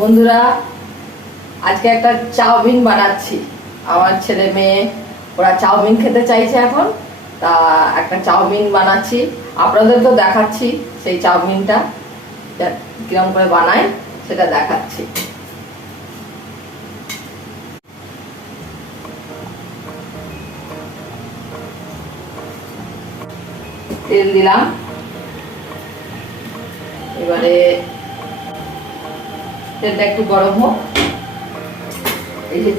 বন্ধুরা, আজকে একটা চাউমিন বানাচ্ছি। আমার ছেলে মেয়ে ওরা চাউমিন খেতে চাইছে এখন, তা একটা চাউমিন বানাচ্ছি, আপনাদেরকেও দেখাচ্ছি। সেই চাউমিনটা কিরকম করে বানায় সেটা দেখাচ্ছি। তেল দিলাম, এবারে তেলটা একটু গরম হোক। এই যে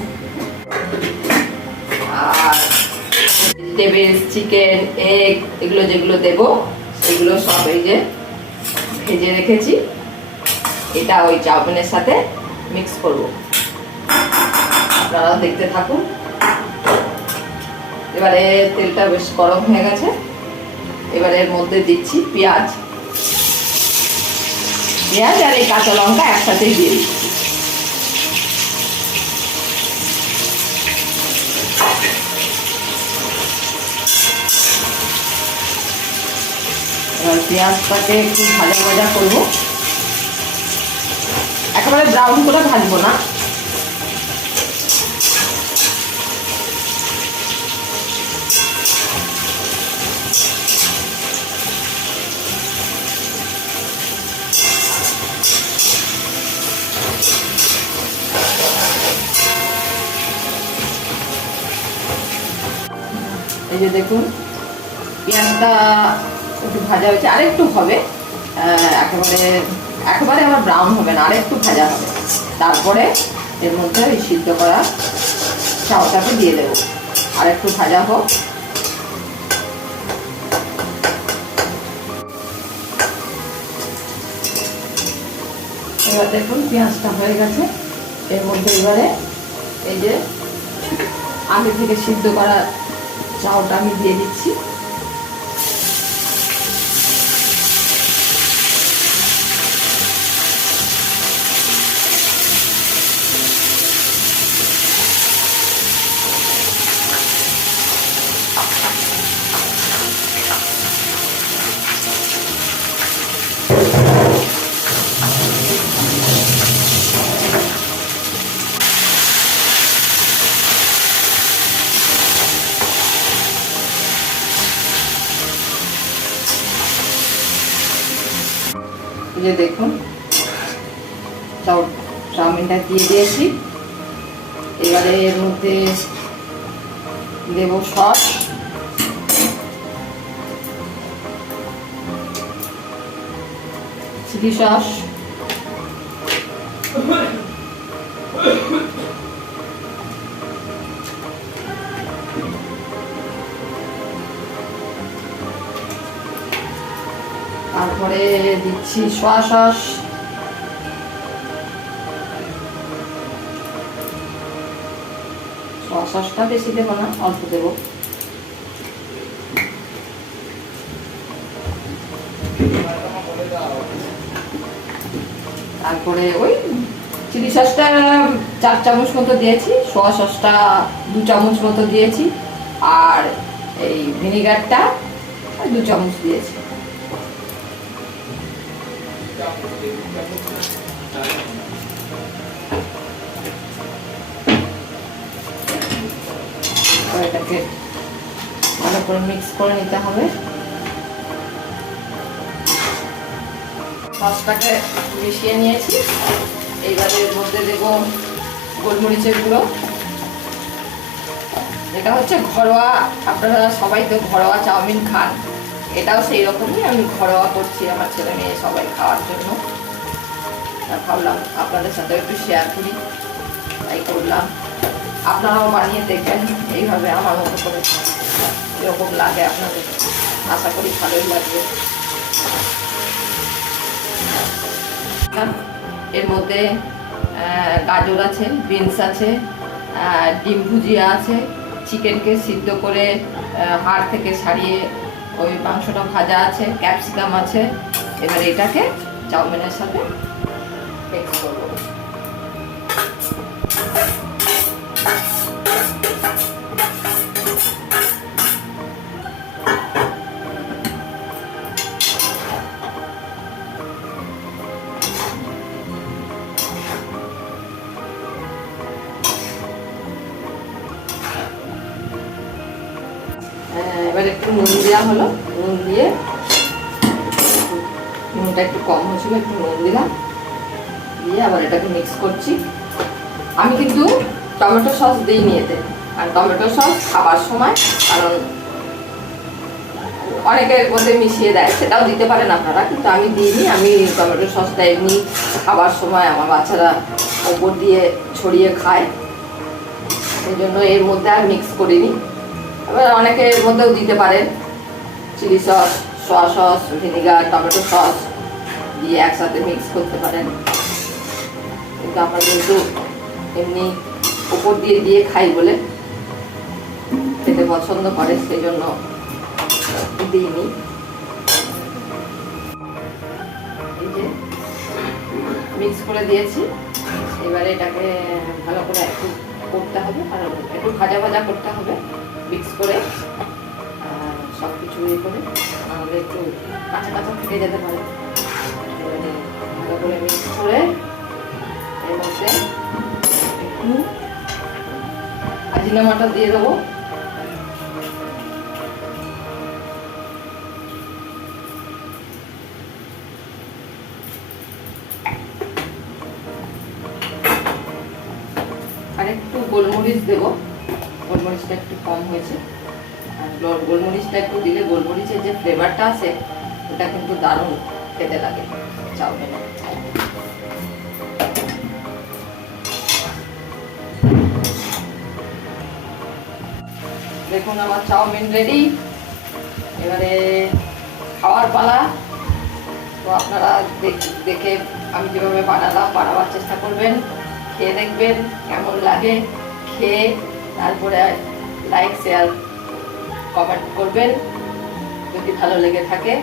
আর ভেজিটেবলস, চিকেন, এগ এগুলো যেগুলো দেবো সেগুলো সব এই যে ভেজে রেখেছি, এটা ওই চাউমিনের সাথে মিক্স করব। আপনারাও দেখতে থাকুন। এবারে তেলটা বেশ গরম হয়ে গেছে, এবারে এর মধ্যে দিচ্ছি পেঁয়াজ আর এই কাঁচা লঙ্কা একসাথেই দিয়ে দিচ্ছি। এবার পেঁয়াজটাকে একটু ভাজা ভাজা করবো, একেবারে ব্রাউন করে ভাজবো না। এই যে দেখুন, পেঁয়াজটা একটু ভাজা হয়েছে, আরেকটু হবে, একেবারে আমার ব্রাউন হবে না, আরেকটু ভাজা হবে। তারপরে এর মধ্যে ওই সিদ্ধ করা চাউটাকে দিয়ে দেবো, আরেকটু ভাজা হোক। এবার দেখুন পেঁয়াজটা হয়ে গেছে, এর মধ্যে এবারে এই যে আগে থেকে সিদ্ধ করা চাউটা আমি দিয়ে দিচ্ছি। এই যে দেখুন চাউমিনটা দিয়ে দিয়েছি, এবারে এর মধ্যে দেব সস, চিলি সস, তারপরে দিচ্ছি সোয়া সস, সোয়া সসটা বেশি দেবো না, অল্প দেবো। তারপরে ওই চিলি সসটা 4 চামচ মতো দিয়েছি, সোয়া সসটা 2 চামচ মতো দিয়েছি, আর এই ভিনিগারটা 2 চামচ দিয়েছি। এটাকে ভালো করে মিক্স করে নিতে হবে। সসটাকে মিশিয়ে নিয়েছি, এইবারে এর মধ্যে দেব গোলমরিচের গুঁড়ো। এটা হচ্ছে ঘরোয়া, আপনারা সবাই তো ঘরোয়া চাউমিন খান, এটাও সেই রকমই আমি ঘরোয়া করছি আমার ছেলে মেয়ে সবাই খাওয়ার জন্য। ভাবলাম আপনাদের সাথে একটু শেয়ার করি, তাই করলাম। আপনারাও বানিয়ে দেখবেন এইভাবে আমার মতো করে, এরকম লাগে আপনাদের, আশা করি ভালোই লাগবে। এর মধ্যে গাজর আছে, বিনস আছে, ডিম ভুজিয়া আছে, চিকেনকে সিদ্ধ করে হাড় থেকে ছাড়িয়ে ওই মাংসটা ভাজা আছে, ক্যাপসিকাম আছে। এবার এটাকে চাউমিনের সাথে মিক্স করবো। একটু নুন দেওয়া হলো, নুন দিয়ে নুনটা একটু কম হয়েছিল, একটু নুন দিলাম, দিয়ে আবার এটাকে মিক্স করছি। আমি কিন্তু টমেটো সস দিইনি এতে, আর টমেটো সস খাবার সময়, কারণ অনেকের মধ্যে মিশিয়ে দেয়, সেটাও দিতে পারেন আপনারা, কিন্তু আমি দিইনি। আমি টমেটো সসটা এমনি খাবার সময় আমার বাচ্চারা ওপর দিয়ে ছড়িয়ে খায়, সেই জন্য এর মধ্যে আর মিক্স করিনি। এবার অনেকে এর মধ্যেও দিতে পারেন chili sauce, soya sauce, vinegar, tomato sauce দিয়ে একসাথে মিক্স করতে পারেন, কিন্তু আমরা যেহেতু এমনি ওপর দিয়ে দিয়ে খাই বলে খেতে পছন্দ করে, সেই জন্য দিইনি। এই যে মিক্স করে দিয়েছি, এবারে এটাকে ভালো করে একটু করতে হবে, কারণ একটু ভাজা ভাজা করতে হবে মিক্স করে, সব কিছু ইয়ে করে, নাহলে একটু কাঁচা কাঁচা থেকে যেতে পারে। ভালো করে মিক্স করে এর মধ্যে একটু আজিনামাটা দিয়ে দেবো। আর একটু গোলমরিচ দেবো, গোলমরিচটা একটু কম হয়েছে, আর গোলমরিচটা একটু দিলে গোলমরিচের যে ফ্লেভারটা আছে ওটা কিন্তু দারুণ খেতে লাগে চাউমিনে। দেখুন আমার চাউমিন রেডি, এবারে খাওয়ার পালা। তো আপনারা দেখে আমি যেভাবে বানাবার চেষ্টা করবেন, খেয়ে দেখবেন কেমন লাগে, খেয়ে তারপরে লাইক, শেয়ার, কমেন্ট করবেন। যদি ভালো লেগে থাকে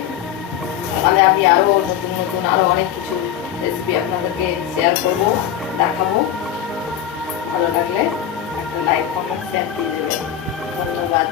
তাহলে আমি আরও নতুন নতুন আরও অনেক কিছু রেসিপি আপনাদেরকে শেয়ার করব, দেখাবো। ভালো লাগলে একটা লাইক, কমেন্ট, শেয়ার দিয়ে দেবেন। ধন্যবাদ।